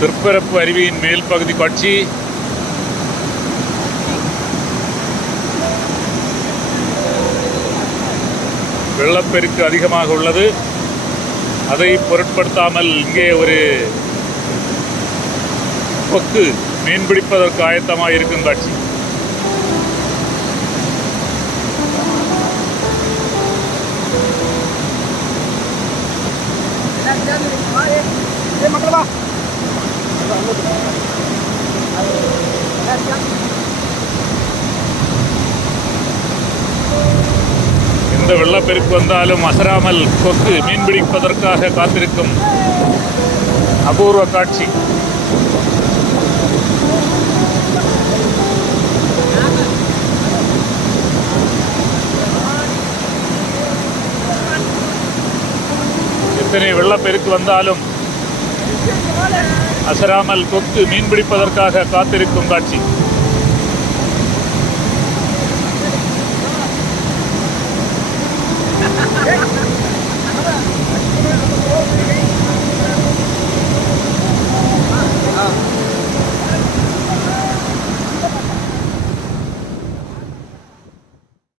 திருப்பரப்பு அருவியின் மேல் பகுதி காட்சி. வெள்ளப்பெருக்கு அதிகமாக உள்ளது. அதை பொருட்படுத்தாமல் இங்கே ஒரு கொக்கு மீன் பிடிப்பதற்கு ஆயத்தமாக இருக்கும் காட்சி. எந்த வெள்ளப்பெருக்கு வந்தாலும் அசராமல் கொக்கு மீன் பிடிப்பதற்காக காத்திருக்கும் அபூர்வ காட்சி. எத்தனை வெள்ளப்பெருக்கு வந்தாலும் அசராமல் கொக்கு மீன் பிடிப்பதற்காக காத்திருக்கும் காட்சி.